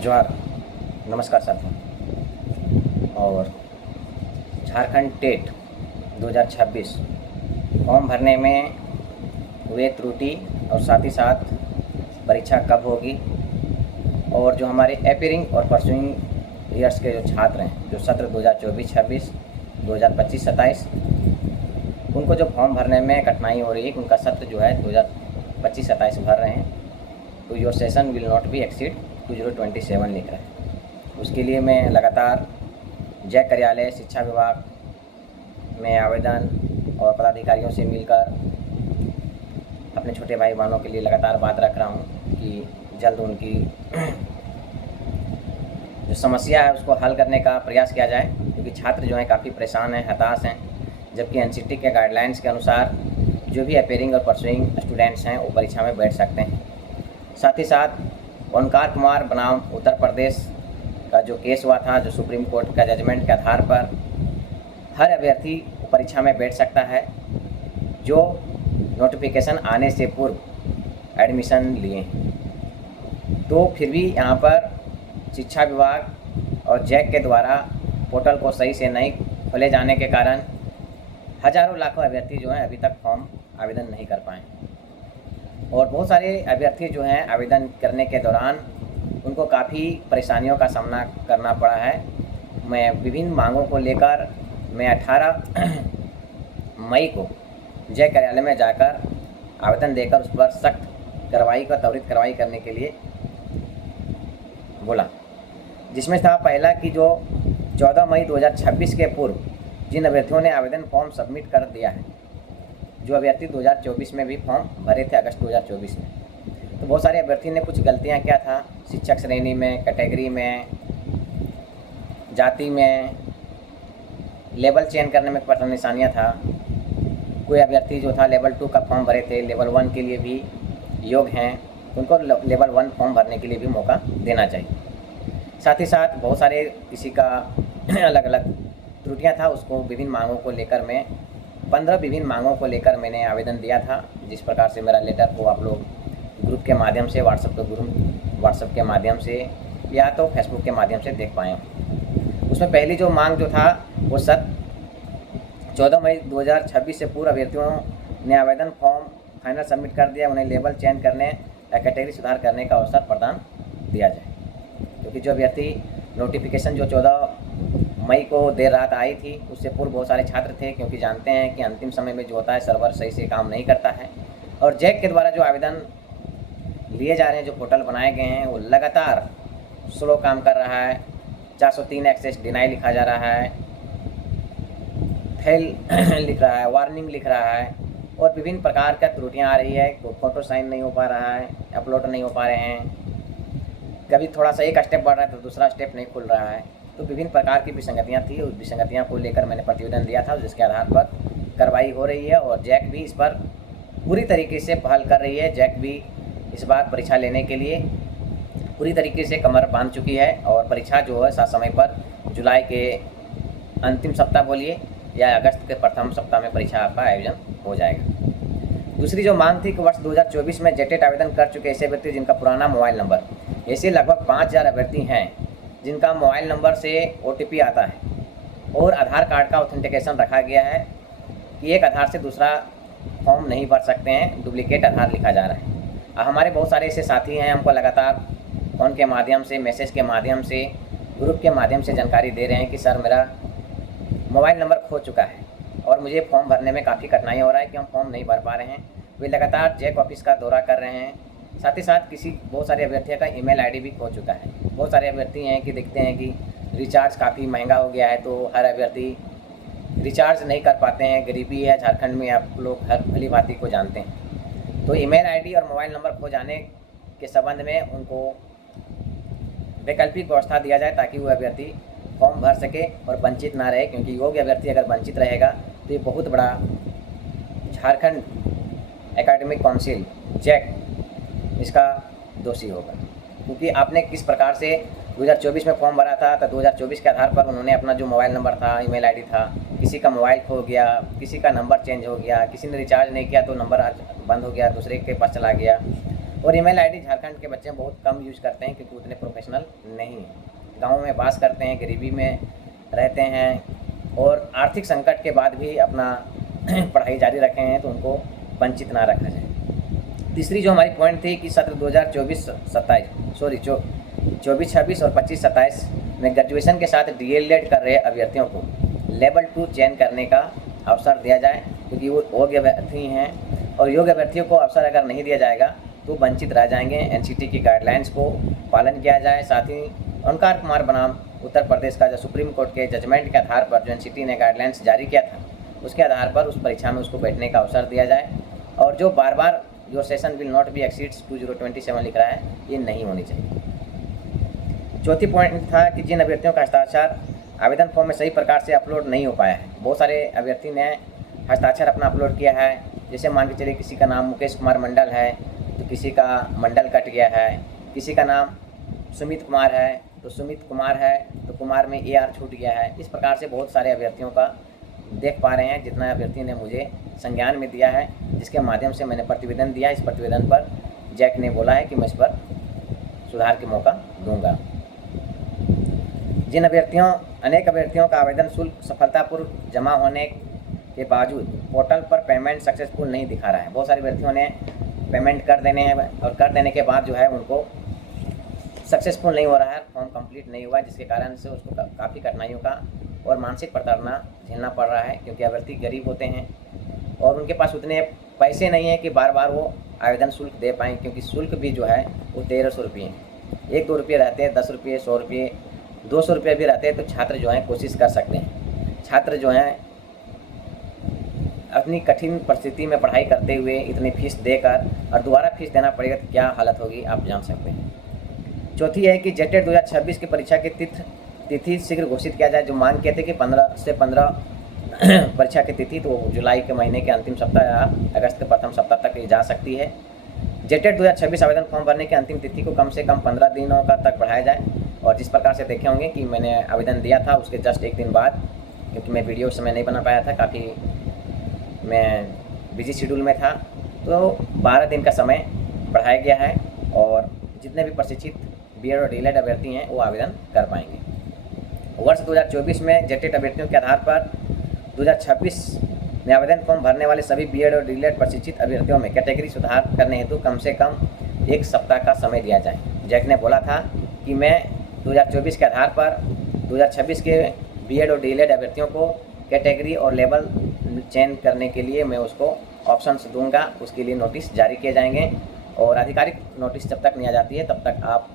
जोहार, नमस्कार साथियों। और झारखंड टेट 2026 फॉर्म भरने में हुए त्रुटि और साथ ही साथ परीक्षा कब होगी और जो हमारे अपीयरिंग और परसुइंग ईयर्स के जो छात्र हैं, जो सत्र 2024-26, 2025-27, उनको जो फॉर्म भरने में कठिनाई हो रही है, उनका सत्र जो है 2025-27 भर रहे हैं, तो your session will not be exceed 2027 लिख रहा है। उसके लिए मैं लगातार जैक कार्यालय, शिक्षा विभाग में आवेदन और पदाधिकारियों से मिलकर अपने छोटे भाई बहनों के लिए लगातार बात रख रहा हूँ कि जल्द उनकी जो समस्या है उसको हल करने का प्रयास किया जाए, क्योंकि छात्र जो हैं काफ़ी परेशान हैं, हताश हैं। जबकि एनसीटी के गाइडलाइंस के अनुसार जो भी अपीयरिंग और परसुइंग स्टूडेंट्स हैं वो परीक्षा में बैठ सकते हैं। साथ ही साथ ओंकार कुमार बनाम उत्तर प्रदेश का जो केस हुआ था, जो सुप्रीम कोर्ट का जजमेंट के आधार पर हर अभ्यर्थी परीक्षा में बैठ सकता है जो नोटिफिकेशन आने से पूर्व एडमिशन लिए। तो फिर भी यहाँ पर शिक्षा विभाग और जैक के द्वारा पोर्टल को सही से नहीं खोले जाने के कारण हज़ारों लाखों अभ्यर्थी जो हैं अभी तक फॉर्म आवेदन नहीं कर पाए। और बहुत सारे अभ्यर्थी जो हैं आवेदन करने के दौरान उनको काफ़ी परेशानियों का सामना करना पड़ा है। मैं विभिन्न मांगों को लेकर मैं 18 मई को जय कार्यालय में जाकर आवेदन देकर उस पर सख्त कार्रवाई का त्वरित कार्रवाई करने के लिए बोला, जिसमें था पहला कि जो 14 मई 2026 के पूर्व जिन अभ्यर्थियों ने आवेदन फॉर्म सबमिट कर दिया है, जो अभ्यर्थी 2024 में भी फॉर्म भरे थे अगस्त 2024 में, तो बहुत सारे अभ्यर्थी ने कुछ गलतियां किया था शिक्षक श्रेणी में, कैटेगरी में, जाति में, लेवल चयन करने में परेशानियाँ था। कोई अभ्यर्थी जो था लेवल 2 का फॉर्म भरे थे, लेवल 1 के लिए भी योग्य हैं, उनको लेवल 1 फॉर्म भरने के लिए भी मौका देना चाहिए। साथ ही साथ बहुत सारे किसी का अलग अलग त्रुटियां था, उसको विभिन्न मांगों को लेकर मैं 15 विभिन्न मांगों को लेकर मैंने आवेदन दिया था। जिस प्रकार से मेरा लेटर को आप लोग ग्रुप के माध्यम से, व्हाट्सएप के माध्यम से या तो फेसबुक के माध्यम से देख पाए। उसमें पहली जो मांग जो था वो 14 मई 2026 से पूर्व अभ्यर्थियों ने आवेदन फॉर्म फाइनल सबमिट कर दिया, उन्हें लेवल चयन करने या कैटेगरी सुधार करने का अवसर प्रदान दिया जाए। क्योंकि जो अभ्यर्थी नोटिफिकेशन जो 14 मई को देर रात आई थी, उससे पूर्व बहुत सारे छात्र थे, क्योंकि जानते हैं कि अंतिम समय में जो होता है सर्वर सही से काम नहीं करता है। और जैक के द्वारा जो आवेदन लिए जा रहे हैं, जो पोर्टल बनाए गए हैं, वो लगातार स्लो काम कर रहा है। 403 एक्सेस डिनाई लिखा जा रहा है, फेल लिख रहा है, वार्निंग लिख रहा है और विभिन्न प्रकार का त्रुटियां आ रही है। फोटो साइन नहीं हो पा रहा है, अपलोड नहीं हो पा रहे हैं, कभी थोड़ा सा एक स्टेप बढ़ रहा है तो दूसरा स्टेप नहीं खुल रहा है। तो विभिन्न प्रकार की विसंगतियाँ थी, उस विसंगतियाँ को लेकर मैंने प्रतिवेदन दिया था, जिसके आधार पर कार्रवाई हो रही है। और जैक भी इस पर पूरी तरीके से पहल कर रही है। जैक भी इस बार परीक्षा लेने के लिए पूरी तरीके से कमर बांध चुकी है और परीक्षा जो है समय पर जुलाई के अंतिम सप्ताह बोलिए या अगस्त के प्रथम सप्ताह में परीक्षा का आयोजन हो जाएगा। दूसरी जो मांग थी कि वर्ष 2024 में जेटेट आवेदन कर चुके ऐसे व्यक्ति जिनका पुराना मोबाइल नंबर, ऐसे लगभग 5000 अभ्यर्थी हैं जिनका मोबाइल नंबर से OTP आता है और आधार कार्ड का ऑथेंटिकेशन रखा गया है कि एक आधार से दूसरा फॉर्म नहीं भर सकते हैं, डुप्लीकेट आधार लिखा जा रहा है। हमारे बहुत सारे ऐसे साथी हैं, हमको लगातार फ़ोन के माध्यम से, मैसेज के माध्यम से, ग्रुप के माध्यम से जानकारी दे रहे हैं कि सर मेरा मोबाइल नंबर खो चुका है और मुझे फॉर्म भरने में काफ़ी कठिनाई हो रहा है कि हम फॉर्म नहीं भर पा रहे हैं। वे लगातार जैक ऑफिस का दौरा कर रहे हैं। साथ ही साथ बहुत सारे अभ्यर्थियों का ईमेल आईडी भी खो चुका है। बहुत सारे अभ्यर्थी हैं कि देखते हैं कि रिचार्ज काफ़ी महंगा हो गया है, तो हर अभ्यर्थी रिचार्ज नहीं कर पाते हैं। गरीबी है झारखंड में, आप लोग हर भली भांति को जानते हैं। तो ईमेल आईडी और मोबाइल नंबर खो जाने के संबंध में उनको वैकल्पिक व्यवस्था दिया जाए ताकि वो अभ्यर्थी फॉर्म भर सके और वंचित ना रहे। क्योंकि योग्य अभ्यर्थी अगर वंचित रहेगा तो ये बहुत बड़ा झारखंड एकेडमिक काउंसिल जैक इसका दोषी होगा। क्योंकि आपने किस प्रकार से 2024 में फॉर्म भरा था, तो 2024 के आधार पर उन्होंने अपना जो मोबाइल नंबर था, ईमेल आईडी था, किसी का मोबाइल खो गया, किसी का नंबर चेंज हो गया, किसी ने रिचार्ज नहीं किया तो नंबर बंद हो गया, दूसरे के पास चला गया। और ईमेल आईडी झारखंड के बच्चे बहुत कम यूज करते हैं क्योंकि उतने प्रोफेशनल नहीं हैं। गाँव में वास करते हैं, गरीबी में रहते हैं और आर्थिक संकट के बाद भी अपना पढ़ाई जारी रखे हैं, तो उनको वंचित ना रखा जाए। तीसरी जो हमारी पॉइंट थी कि सत्र 24-26 और 25-27 में ग्रेजुएशन के साथ डीएलएड कर रहे अभ्यर्थियों को लेवल 2 चयन करने का अवसर दिया जाए, क्योंकि वो योग्य अभ्यर्थी हैं और योग्य अभ्यर्थियों को अवसर अगर नहीं दिया जाएगा तो वंचित रह जाएंगे। एनसीटी की गाइडलाइंस को पालन किया जाए। साथ ही ओंकार कुमार बनाम उत्तर प्रदेश का जो सुप्रीम कोर्ट के जजमेंट के आधार पर जो एनसीटी ने गाइडलाइंस जारी किया था, उसके आधार पर उस परीक्षा में उसको बैठने का अवसर दिया जाए। और जो बार बार जो session will not be exceeds 2027 लिख रहा है, ये नहीं होनी चाहिए। चौथी पॉइंट था कि जिन अभ्यर्थियों का हस्ताक्षर आवेदन फॉर्म में सही प्रकार से अपलोड नहीं हो पाया है, बहुत सारे अभ्यर्थी ने हस्ताक्षर अपना अपलोड किया है। जैसे मान के चलिए किसी का नाम मुकेश कुमार मंडल है तो किसी का मंडल कट गया है, किसी का नाम सुमित कुमार है तो सुमित कुमार है तो कुमार में AR छूट गया है। इस प्रकार से बहुत सारे अभ्यर्थियों का देख पा रहे हैं। जितना अभ्यर्थी ने मुझे संज्ञान में दिया है, जिसके माध्यम से मैंने प्रतिवेदन दिया, इस प्रतिवेदन पर जैक ने बोला है कि मैं इस पर सुधार के मौका दूंगा। अनेक अभ्यर्थियों का आवेदन शुल्क सफलतापूर्वक जमा होने के बावजूद पोर्टल पर पेमेंट सक्सेसफुल नहीं दिखा रहा है। बहुत सारे अभ्यर्थियों ने पेमेंट कर देने हैं और कर देने के बाद जो है उनको सक्सेसफुल नहीं हो रहा है, फॉर्म कंप्लीट नहीं हुआ, जिसके कारण से उसको काफ़ी कठिनाइयों का और मानसिक प्रताड़ना झेलना पड़ रहा है, क्योंकि अभ्यर्थी गरीब होते हैं और उनके पास उतने पैसे नहीं हैं कि बार बार वो आवेदन शुल्क दे पाएँ, क्योंकि शुल्क भी जो है वो 1300 रुपये हैं। 1-2 रुपये रहते हैं, 10 रुपये, 100 रुपये, 200 रुपये भी रहते हैं। तो छात्र जो हैं कोशिश कर सकते हैं। छात्र जो हैं अपनी कठिन परिस्थिति में पढ़ाई करते हुए इतनी फीस देकर और दोबारा फीस देना पड़ेगा तो क्या हालत होगी आप जान सकते हैं। चौथी है कि जेटेट 2026 की परीक्षा की तिथि शीघ्र घोषित किया जाए। जो मांग किए थे कि 15 से 15 परीक्षा की तिथि, तो जुलाई के महीने के अंतिम सप्ताह या अगस्त के प्रथम सप्ताह तक जा सकती है। जेटेट 2026 आवेदन फॉर्म भरने की अंतिम तिथि को कम से कम 15 दिनों का तक बढ़ाया जाए। और जिस प्रकार से देखे होंगे कि मैंने आवेदन दिया था उसके जस्ट एक दिन बाद, क्योंकि मैं वीडियो उस समय नहीं बना पाया था, काफ़ी मैं बिजी शेड्यूल में था, तो 12 दिन का समय बढ़ाया गया है और जितने भी प्रशिक्षित बीएड और डीएलएड अभ्यर्थी हैं वो आवेदन कर पाएंगे। वर्ष 2024 में जेटेट अभ्यर्थियों के आधार पर 2026 में आवेदन फॉर्म भरने वाले सभी बीएड और डीएलएड प्रशिक्षित अभ्यर्थियों में कैटेगरी सुधार करने हेतु कम से कम 1 सप्ताह का समय दिया जाए। जैक ने बोला था कि मैं 2024 के आधार पर 2026 के बीएड और डीएलएड अभ्यर्थियों को कैटेगरी और लेवल चयन करने के लिए मैं उसको ऑप्शंस दूंगा। उसके लिए नोटिस जारी किए जाएंगे और आधिकारिक नोटिस जब तक नहीं आ जाती है तब तक आप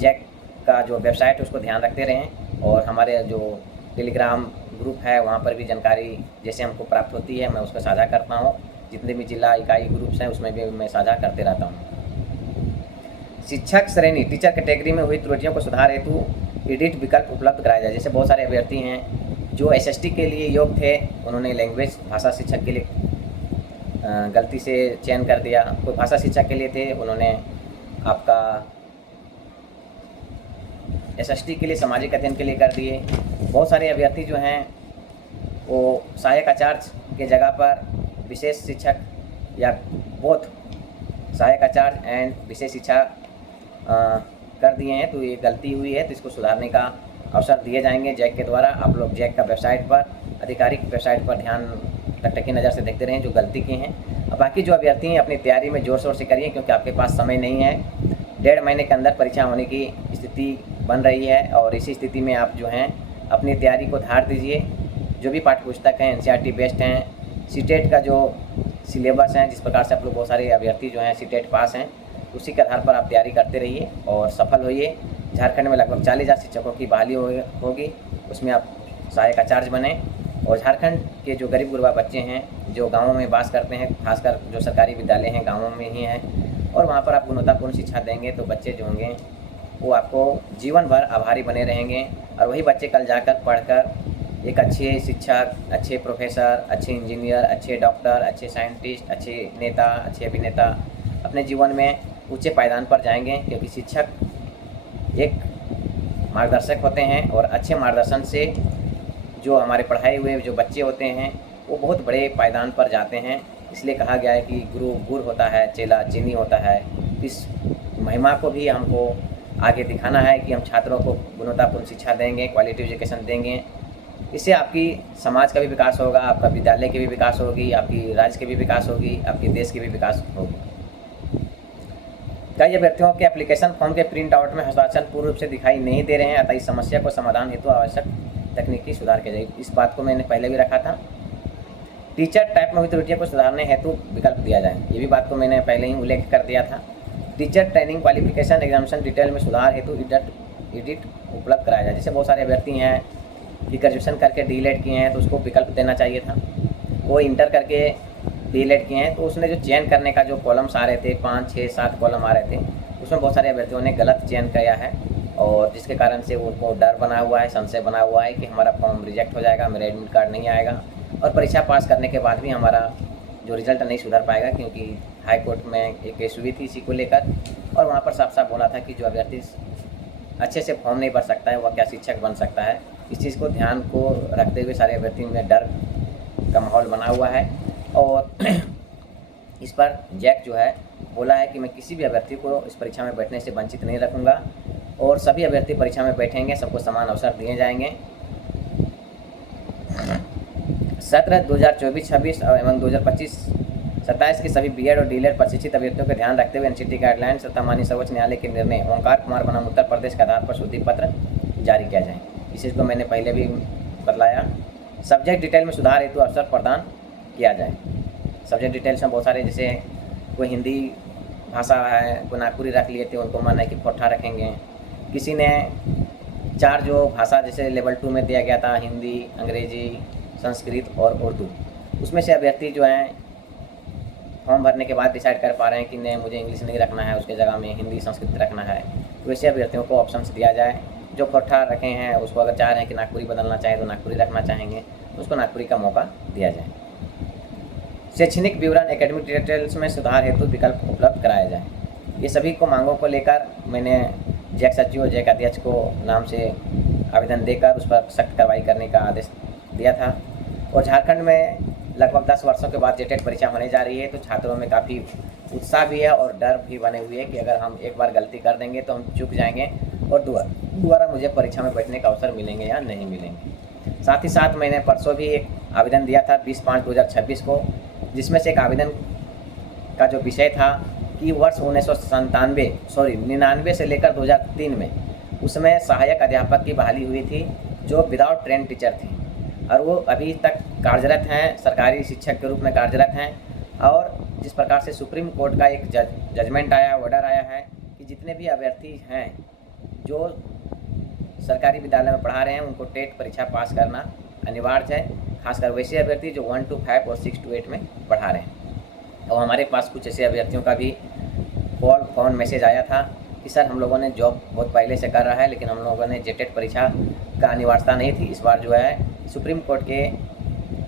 जैक का जो वेबसाइट है उसको ध्यान रखते रहें और हमारे जो टेलीग्राम ग्रुप है वहाँ पर भी जानकारी जैसे हमको प्राप्त होती है मैं उसको साझा करता हूँ। जितने भी जिला इकाई ग्रुप्स हैं उसमें भी मैं साझा करते रहता हूँ। शिक्षक श्रेणी टीचर कैटेगरी में हुई त्रुटियों को सुधार हेतु एडिट विकल्प उपलब्ध कराया जाए। जैसे बहुत सारे अभ्यर्थी हैं जो एसएसटी के लिए योग्य थे, उन्होंने लैंग्वेज भाषा शिक्षक के लिए गलती से चयन कर दिया। कोई भाषा शिक्षक के लिए थे, उन्होंने आपका एसएसटी के लिए सामाजिक अध्ययन के लिए कर दिए। बहुत सारे अभ्यर्थी जो हैं वो सहायक आचार्य के जगह पर विशेष शिक्षक या बोथ सहायक आचार्य एंड विशेष शिक्षा कर दिए हैं, तो ये गलती हुई है, तो इसको सुधारने का अवसर दिए जाएंगे जैक के द्वारा। आप लोग जैक का वेबसाइट पर, आधिकारिक वेबसाइट पर ध्यान टकटकी नज़र से देखते रहें जो गलती की हैं। अब बाकी जो अभ्यर्थी हैं अपनी तैयारी में ज़ोर शोर से करिए, क्योंकि आपके पास समय नहीं है। 1.5 महीने के अंदर परीक्षा होने की स्थिति बन रही है और इसी स्थिति में आप जो हैं अपनी तैयारी को धार दीजिए। जो भी पाठ्य पुस्तक हैं एनसीईआरटी बेस्ड हैं, सीटेट का जो सिलेबस है, जिस प्रकार से आप लोग बहुत सारे अभ्यर्थी जो हैं सीटेट पास हैं, उसी के आधार पर आप तैयारी करते रहिए और सफल होइए। झारखंड में लगभग 40,000 शिक्षकों की बहाली होगी, उसमें आप सहायक आचार्य बने। और झारखंड के जो गरीब गुरबा बच्चे हैं जो गाँवों में वास करते हैं, खासकर जो सरकारी विद्यालय हैं गाँवों में ही हैं, और वहाँ पर आप गुणवत्तापूर्ण शिक्षा देंगे तो बच्चे जो होंगे वो आपको जीवन भर आभारी बने रहेंगे। और वही बच्चे कल जाकर पढ़कर एक अच्छे शिक्षक, अच्छे प्रोफेसर, अच्छे इंजीनियर, अच्छे डॉक्टर, अच्छे साइंटिस्ट, अच्छे नेता, अच्छे अभिनेता अपने जीवन में ऊंचे पायदान पर जाएंगे, क्योंकि शिक्षक एक मार्गदर्शक होते हैं और अच्छे मार्गदर्शन से जो हमारे पढ़ाए हुए जो बच्चे होते हैं वो बहुत बड़े पायदान पर जाते हैं। इसलिए कहा गया है कि गुरु गुड़ होता है, चेला चीनी होता है। इस महिमा को भी हमको आगे दिखाना है कि हम छात्रों को गुणवत्तापूर्ण शिक्षा देंगे, क्वालिटी एजुकेशन देंगे। इससे आपकी समाज का भी विकास होगा, आपका विद्यालय की भी विकास होगी, आपकी राज्य की भी विकास होगी, आपके देश की भी विकास होगी। कई अभ्यर्थियों के एप्लीकेशन फॉर्म के प्रिंट आउट में हस्ताक्षर पूर्ण रूप से दिखाई नहीं दे रहे हैं, अतः इस समस्या को समाधान हेतु आवश्यक तकनीकी सुधार किया जाए। इस बात को मैंने पहले भी रखा था। टीचर टाइप में हुई त्रुटियों को सुधारने हेतु विकल्प दिया जाए, ये भी बात को मैंने पहले ही उल्लेख कर दिया था। Teacher training qualification examination detail में सुधार हेतु एडिट उपलब्ध कराया जाए। जैसे बहुत सारे अभ्यर्थी हैं कि ग्रेजुएशन करके डीएलएड किए हैं तो उसको विकल्प देना चाहिए था। वो इंटर करके डीएलएड किए हैं तो उसने जो चयन करने का जो कॉलम्स आ रहे थे, 5, 6, 7 कॉलम आ रहे थे, उसमें बहुत सारे अभ्यर्थियों ने गलत चयन किया है और जिसके कारण से उनको डर बना हुआ है, संशय बना हुआ है कि हमारा फॉर्म रिजेक्ट हो जाएगा, मेरा एडमिट कार्ड नहीं आएगा और परीक्षा पास करने के बाद भी हमारा जो रिजल्ट नहीं सुधर पाएगा, क्योंकि हाई कोर्ट में एक केस हुई थी इसी को लेकर और वहाँ पर साफ साफ बोला था कि जो अभ्यर्थी अच्छे से फॉर्म नहीं भर सकता है वह क्या शिक्षक बन सकता है। इस चीज़ को ध्यान को रखते हुए सारे अभ्यर्थियों में डर का माहौल बना हुआ है और इस पर जैक जो है बोला है कि मैं किसी भी अभ्यर्थी को इस परीक्षा में बैठने से वंचित नहीं रखूँगा और सभी अभ्यर्थी परीक्षा में बैठेंगे, सबको समान अवसर दिए जाएंगे। सत्र 2024-26 एवं 2025-27 की सभी बीएड और डीएलएड प्रशिक्षित अभ्यर्थियों का ध्यान रखते हुए एनसीटी गाइडलाइंस तथा माननीय सर्वोच्च न्यायालय के निर्णय ओंकार कुमार बनाम उत्तर प्रदेश के आधार पर शुद्धि पत्र जारी किया जाए। इस चीज़ को मैंने पहले भी बतलाया। सब्जेक्ट डिटेल में सुधार हेतु अवसर प्रदान किया जाए। सब्जेक्ट डिटेल्स में बहुत सारे, जैसे कोई हिंदी भाषा है, कोई नागपुरी रख लिए थे, उनको मन है कि फोठा रखेंगे। किसी ने 4 जो भाषा जैसे लेवल 2 में दिया गया था, हिंदी, अंग्रेजी, संस्कृत और उर्दू, उसमें से अभ्यर्थी जो हैं फॉर्म भरने के बाद डिसाइड कर पा रहे हैं कि नहीं मुझे इंग्लिश नहीं रखना है, उसके जगह में हिंदी संस्कृत रखना है। तो वैसे अभ्यर्थियों को ऑप्शंस दिया जाए। जो फोठा रखे हैं उसको अगर चाह रहे हैं कि नागपुरी बदलना चाहें तो नागपुरी रखना चाहेंगे तो उसको नागपुरी का मौका दिया जाए। शैक्षणिक विवरण एकेडमिक डिटेल्स में सुधार हेतु विकल्प उपलब्ध कराया जाए। ये सभी को मांगों को लेकर मैंने जैक सचिव और जैक अध्यक्ष को नाम से आवेदन देकर उस पर सख्त कार्रवाई करने का आदेश दिया था। और झारखंड में लगभग 10 वर्षों के बाद जेटेट परीक्षा होने जा रही है तो छात्रों में काफ़ी उत्साह भी है और डर भी बने हुए है कि अगर हम एक बार गलती कर देंगे तो हम चूक जाएंगे और दोबारा मुझे परीक्षा में बैठने का अवसर मिलेंगे या नहीं मिलेंगे। साथ ही साथ मैंने परसों भी एक आवेदन दिया था 20/5/2026 को, जिसमें से एक आवेदन का जो विषय था कि वर्ष 1999 से लेकर 2003 में उसमें सहायक अध्यापक की बहाली हुई थी जो विदाउट ट्रेन टीचर थी और वो अभी तक कार्यरत हैं, सरकारी शिक्षक के रूप में कार्यरत हैं। और जिस प्रकार से सुप्रीम कोर्ट का एक जजमेंट आया, ऑर्डर आया है कि जितने भी अभ्यर्थी हैं जो सरकारी विद्यालय में पढ़ा रहे हैं उनको टेट परीक्षा पास करना अनिवार्य है, खासकर वैसे अभ्यर्थी जो 1 to 5 और 6 to 8 में पढ़ा रहे हैं। और हमारे पास कुछ ऐसे अभ्यर्थियों का भी फोन मैसेज आया था कि सर हम लोगों ने जॉब बहुत पहले से कर रहा है लेकिन हम लोगों ने जेटेट परीक्षा का अनिवार्यता नहीं थी, इस बार जो है सुप्रीम कोर्ट के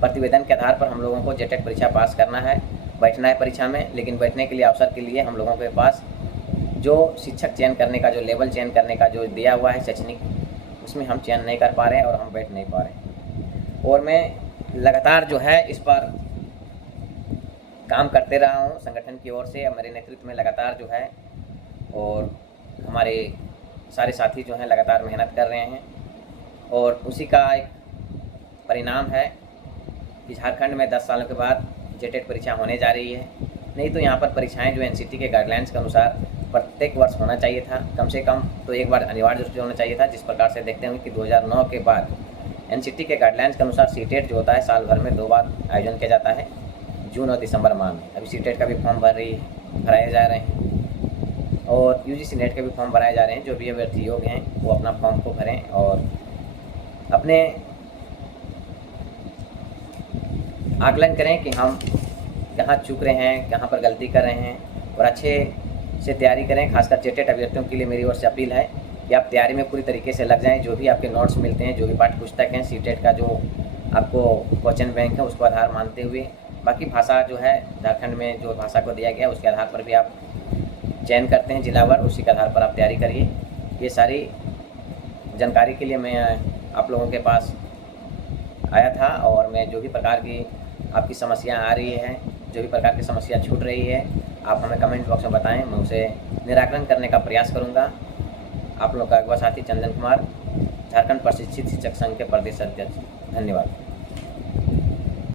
प्रतिवेदन के आधार पर हम लोगों को जेटेट परीक्षा पास करना है, बैठना है परीक्षा में। लेकिन बैठने के लिए अवसर के लिए हम लोगों के पास जो शिक्षक चयन करने का जो लेवल चयन करने का जो दिया हुआ है शैक्षणिक, उसमें हम चयन नहीं कर पा रहे हैं और हम बैठ नहीं पा रहे हैं। और मैं लगातार जो है इस पर काम करते रहा हूँ संगठन की ओर से, मेरे नेतृत्व में लगातार जो है और हमारे सारे साथी जो हैं लगातार मेहनत कर रहे हैं और उसी का एक परिणाम है कि झारखंड में 10 सालों के बाद जेटेट परीक्षा होने जा रही है। नहीं तो यहाँ पर परीक्षाएं जो एनसीटी के गाइडलाइंस के अनुसार प्रत्येक वर्ष होना चाहिए था, कम से कम तो एक बार अनिवार्य रूप से होना चाहिए था। जिस प्रकार से देखते हैं कि 2009 के बाद एनसीटी के गाइडलाइंस के अनुसार सीटेट जो होता है साल भर में 2 बार आयोजन किया जाता है, जून और दिसंबर माह में। अभी सीटेट का भी फॉर्म भराए जा रहे हैं और यूजीसी नेट के भी फॉर्म भराए जा रहे हैं। जो भी अभ्यर्थी योग्य हैं वो अपना फॉर्म को भरें और अपने आकलन करें कि हम कहाँ चूक रहे हैं, कहाँ पर गलती कर रहे हैं और अच्छे से तैयारी करें। खासकर जेटेट अभ्यर्थियों के लिए मेरी ओर से अपील है कि आप तैयारी में पूरी तरीके से लग जाएं। जो भी आपके नोट्स मिलते हैं, जो भी पाठ्य पुस्तक हैं, सीटेट का जो आपको क्वेश्चन बैंक है उसको आधार मानते हुए बाकी भाषा जो है झारखंड में जो भाषा को दिया गया उसके आधार पर भी आप चयन करते हैं जिलावार, उसी के आधार पर आप तैयारी करिए। ये सारी जानकारी के लिए मैं आप लोगों के पास आया था और मैं जो भी प्रकार की आपकी समस्याएं आ रही हैं जो भी प्रकार की समस्या छूट रही है आप हमें कमेंट बॉक्स में बताएं, मैं उसे निराकरण करने का प्रयास करूंगा। आप लोग का अगवा साथी चंदन कुमार, झारखंड प्रशिक्षित शिक्षक संघ के प्रदेश अध्यक्ष। धन्यवाद।